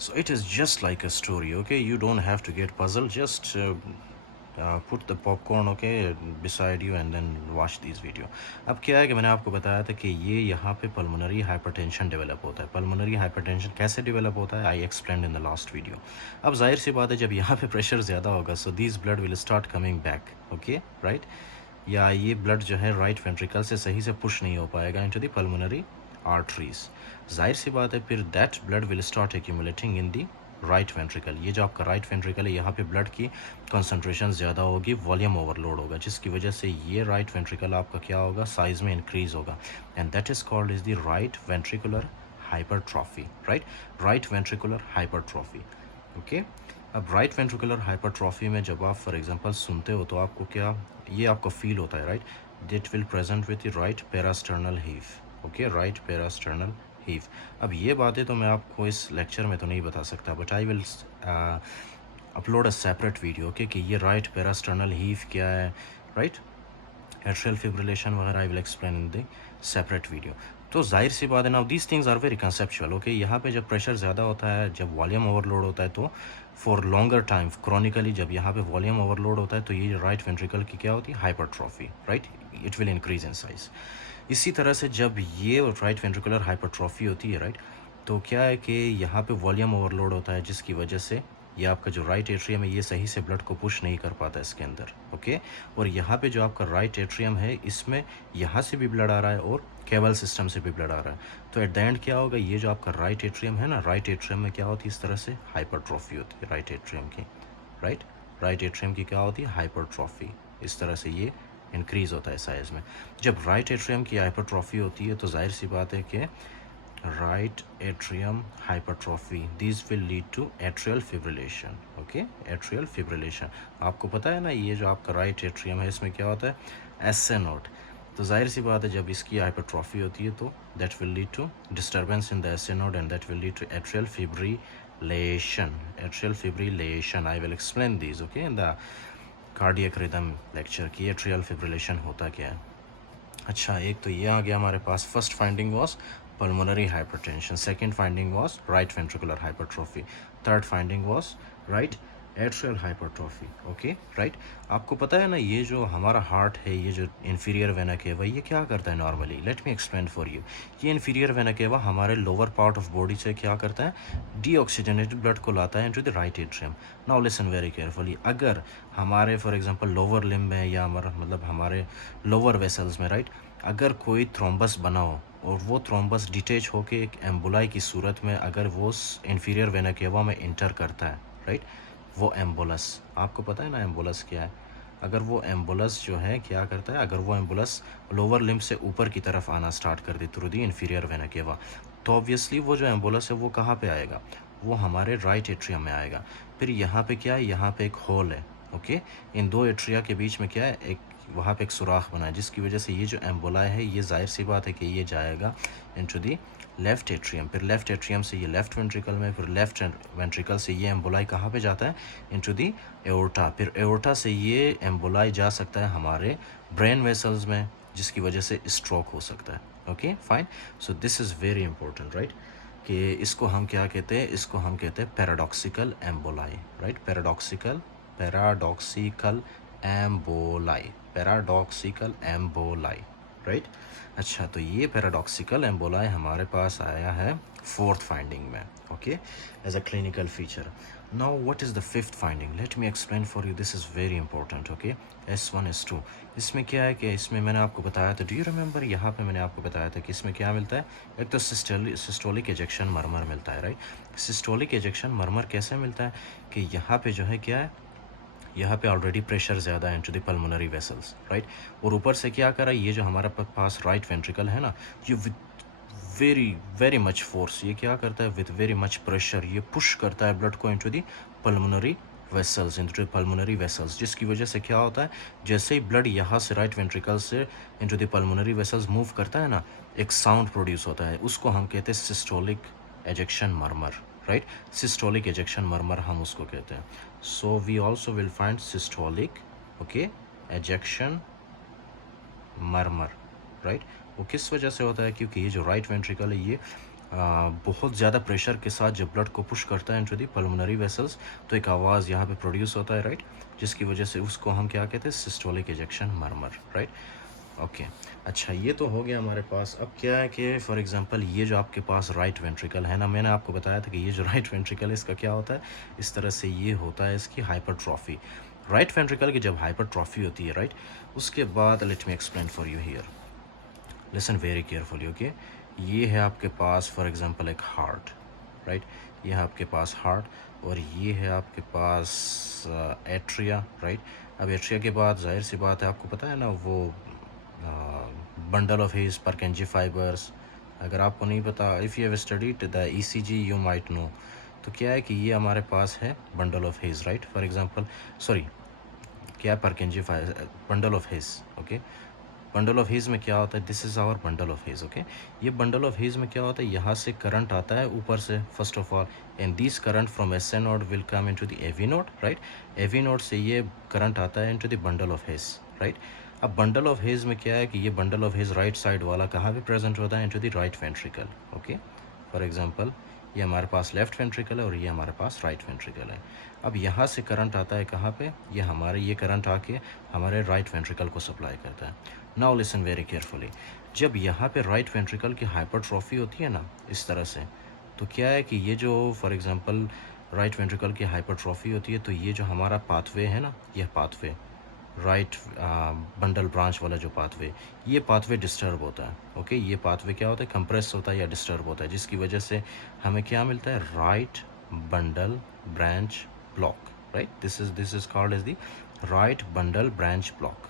So it is just like a story, okay? You don't have to get puzzled. Just put the popcorn, okay, beside you and then watch these video. अब क्या है कि मैंने आपको बताया था कि ये यहाँ पे पल्मोनरी हाइपरटेंशन डेवलप होता है. पल्मोनरी हाइपरटेंशन कैसे डेवलप होता है? I explain in the last video. अब जाहिर सी बात है जब यहाँ पे प्रेशर ज़्यादा होगा so this blood will start coming back, okay, right. या ये ब्लड जो है राइट वेंट्रिकल से सही से पुश नहीं हो पाएगा इनटू द पल्मोनरी आर्टरीज. जाहिर सी बात है फिर that blood will start accumulating in the right ventricle. ये जो आपका राइट वेंट्रिकल है यहाँ पे ब्लड की कंसंट्रेशन ज़्यादा होगी, वॉल्यूम ओवरलोड होगा, जिसकी वजह से ये राइट वेंट्रिकल आपका क्या होगा, साइज़ में इंक्रीज़ होगा. And that is called is the right ventricular hypertrophy, right. Right ventricular hypertrophy, okay. अब राइट वेंट्रिकुलर हाइपरट्रॉफी में जब आप फॉर एग्जांपल सुनते हो तो आपको क्या ये आपको फील होता है, right. That will present with the right parasternal heave, okay, right parasternal heave. अब ये बातें तो मैं आपको इस लेक्चर में तो नहीं बता सकता, but I will upload a separate video, okay, कि ये राइट पेरास्टर्नल हीव क्या है, राइट. एट्रियल फिब्रिलेशन वगैरह I will explain in the separate video. तो जाहिर सी बात है ना, these things are very conceptual, okay. यहाँ पे जब प्रेशर ज़्यादा होता है, जब वॉल्यूम ओवरलोड होता है तो फॉर लॉन्गर टाइम क्रॉनिकली जब यहाँ पे वॉल्यूम ओवरलोड होता है तो ये राइट वेंट्रिकल की क्या होती है, hypertrophy, right. It will increase in size. इसी तरह से जब ये राइट वेंट्रिकुलर हाइपरट्रॉफी होती है, राइट, तो क्या है कि यहाँ पे वॉल्यूम ओवरलोड होता है जिसकी वजह से ये आपका जो राइट एट्रियम है ये सही से ब्लड को पुश नहीं कर पाता इसके अंदर, ओके. और यहाँ पे जो आपका राइट एट्रियम है इसमें यहाँ से भी ब्लड आ रहा है और केबल सिस्टम से भी ब्लड आ रहा है. तो एट द एंड क्या होगा, ये जो आपका राइट एट्रियम है ना, राइट एट्रियम में क्या होती है, इस तरह से हाइपरट्रॉफी होती है राइट एट्रियम की, राइट. राइट एट्रियम की क्या होती है, हाइपरट्रॉफी. इस तरह से ये इंक्रीज़ होता है साइज़ में. जब राइट एट्रियम की हाइपरट्रॉफी होती है तो जाहिर सी बात है कि right atrium hypertrophy, these will lead to atrial fibrillation, okay, atrial fibrillation. आपको पता है ना ये जो आपका राइट एट्रियम है इसमें क्या होता है, एस नोट. तो जाहिर सी बात है जब इसकी हाइपरट्रॉफी होती है तो that will lead to disturbance in the S node and that will lead to atrial fibrillation. Atrial fibrillation I will explain this, okay, in the cardiac rhythm lecture की एट्रियल फिब्रिलेशन होता क्या है. अच्छा, एक तो ये आ गया हमारे पास. First finding was pulmonary hypertension, second finding was right ventricular hypertrophy, third finding was right atrial hypertrophy, okay, right. आपको पता है ना ये जो हमारा हार्ट है, ये जो inferior vena cava ये क्या करता है normally, late me explain for you. ये inferior vena cava हमारे लोअर पार्ट ऑफ बॉडी से क्या करता है, डीऑक्सीजनेटेड ब्लड को लाता है into the right atrium. Now listen very carefully. अगर हमारे फॉर एग्जांपल लोअर लिम्ब में या हमारा मतलब हमारे लोअर वेसल्स में, राइट, अगर कोई थ्रोम्बस बना हो और वो थ्रोम्बस डिटेच होके एक एम्बुलाई की सूरत में अगर वो इन्फीरियर वेना केवा में इंटर करता है, राइट, वो एम्बुलस, आपको पता है ना एम्बुलस क्या है. अगर वो एम्बुलस जो है क्या करता है, अगर वो एम्बुलस लोअर लिम्ब से ऊपर की तरफ आना स्टार्ट कर दी through the inferior vena cava, तो ऑब्वियसली वो जो एम्बुलस है वो कहाँ पे आएगा, वो हमारे राइट एट्रियम में आएगा. फिर यहाँ पे क्या है, यहाँ पे एक होल है, ओके. इन दो एट्रिया के बीच में क्या है, एक वहाँ पे एक सुराख बना है जिसकी वजह से ये जो एम्बोला है ये जाहिर सी बात है कि ये जाएगा इनटू दी लेफ़्ट एट्रियम. फिर लेफ़्ट एट्रियम से ये लेफ़्ट वेंट्रिकल में, फिर लेफ़्ट वेंट्रिकल से ये एम्बोलाई कहाँ पे जाता है, इनटू दी एओर्टा. फिर एओर्टा से ये एम्बोलाई जा सकता है हमारे ब्रेन वेसल्स में जिसकी वजह से स्ट्रोक हो सकता है, okay, fine. So this is very important, right, कि इसको हम क्या कहते हैं, इसको हम कहते हैं paradoxical emboli, right. Paradoxical emboli, paradoxical emboli, right. अच्छा, तो ये पैराडॉक्सिकल एम्बोलाई हमारे पास आया है फोर्थ फाइंडिंग में, okay, as a clinical feature. Now what is the fifth finding, let me explain for you, this is very important, okay. S1 S2 इसमें क्या है कि इसमें मैंने आपको बताया था, डू यू रिमेंबर, यहाँ पे मैंने आपको बताया था कि इसमें क्या मिलता है, एक तो सिस्टोलिक एजेक्शन मरमर मिलता है, राइट. सिस्टोलिक एजेक्शन मरमर कैसे मिलता है कि यहाँ पे जो है क्या है, यहाँ पे ऑलरेडी प्रेशर ज़्यादा है into the pulmonary vessels, right. और ऊपर से क्या कर रहा है, ये जो हमारा पास राइट वेंट्रिकल है ना, ये with very very much force ये क्या करता है, विद वेरी मच प्रेशर ये पुश करता है ब्लड को into the pulmonary vessels, into pulmonary vessels, जिसकी वजह से क्या होता है, जैसे ही ब्लड यहाँ से राइट वेंट्रिकल से into the pulmonary vessels move करता है ना, एक साउंड प्रोड्यूस होता है, उसको हम कहते हैं systolic ejection murmur, right. Systolic ejection murmur हम उसको कहते हैं. So we also will find systolic, okay, ejection murmur, right. वो किस वजह से होता है, क्योंकि ये जो राइट वेंट्रिकल है ये बहुत ज़्यादा प्रेशर के साथ जब ब्लड को पुश करता है इनटू दी पल्मोनरी वेसल्स, तो एक आवाज़ यहाँ पे प्रोड्यूस होता है, राइट, जिसकी वजह से उसको हम क्या कहते हैं, systolic ejection murmur, right. Okay, अच्छा, ये तो हो गया हमारे पास। अब क्या है कि फॉर एग्जांपल ये जो आपके पास राइट वेंट्रिकल है ना, मैंने आपको बताया था कि ये जो राइट वेंट्रिकल है इसका क्या होता है, इस तरह से ये होता है इसकी हाइपरट्रॉफी। राइट वेंट्रिकल की जब हाइपरट्रॉफी होती है, राइट, उसके बाद late me explain for you here, listen very carefully, okay. ये है आपके पास फॉर एग्जांपल एक हार्ट, राइट, ये है आपके पास हार्ट, और ये है आपके पास एट्रिया, राइट। अब एट्रिया के बाद जाहिर सी बात है, आपको पता है ना वो bundle of His Purkinje fibres, अगर आपको नहीं पता, if you have studied the ECG you might know. तो क्या है कि ये हमारे पास है bundle of His, right, for example, sorry, क्या Purkinje bundle of His, okay. Bundle of His में क्या होता है, this is our bundle of His, okay. ये बंडल ऑफ हेज में क्या होता है, यहाँ से करंट आता है ऊपर से first of all, and this current from S A node will come into the AV node, right. AV node से ये करंट आता है into the bundle of His, right. अब बंडल ऑफ हेज में क्या है कि ये bundle of His right side वाला कहाँ पे प्रेजेंट होता है, into the right ventricle, okay. For example, ये हमारे पास लेफ्ट वेंट्रिकल है और ये हमारे पास राइट वेंट्रिकल है। अब यहाँ से करंट आता है कहाँ पे, ये हमारे ये करंट आके हमारे राइट वेंट्रिकल को सप्लाई करता है। नाउ लिसन वेरी केयरफुली, जब यहाँ पे राइट वेंट्रिकल की हाइपरट्रॉफी होती है ना इस तरह से, तो क्या है कि ये जो फॉर एग्जांपल राइट वेंट्रिकल की हाइपरट्रॉफी होती है, तो ये जो हमारा पाथवे है ना, यह पाथवे राइट बंडल ब्रांच वाला जो पाथवे, ये पाथवे डिस्टर्ब होता है, ओके। ये पाथवे क्या होता है, कंप्रेस होता है या डिस्टर्ब होता है, जिसकी वजह से हमें क्या मिलता है, right bundle branch block, right, this is called as the right bundle branch block,